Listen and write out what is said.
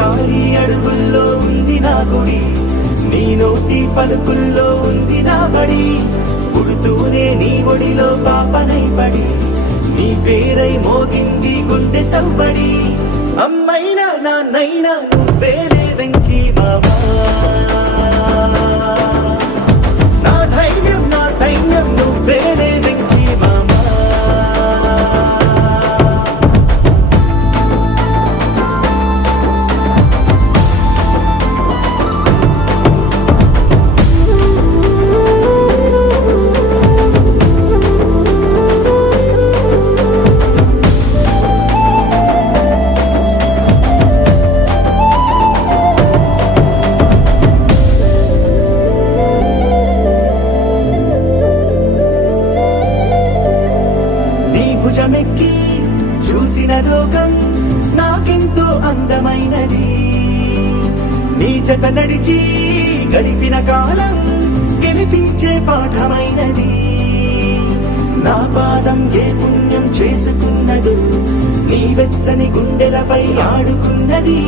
షికారి అడుగుల్లో ఉంది నా గుడి, నీ నోటి పలుకుల్లో ఉంది నా బడి. పుడుతూనే నీ ఒడిలో పాపనై పడి, నీ పేరై మోగింది గుండె సవ్వడి. అమ్మైనా నాన్నైనా నువ్వేలే వెంకీ బాబా, నా ధైర్యం నా సైన్యం నువ్వేలే వెంకీ మామా. భుజమెక్కి చూసిన లోకం నాకెంతో అందమైనది, నీ జత నడిచి గడిపిన కాలం గెలిపించే పాఠమైనది. నా పాదం ఏ పుణ్యం చేసుకున్నదో, నీ వెచ్చని గుండెలపై ఆడుకున్నది.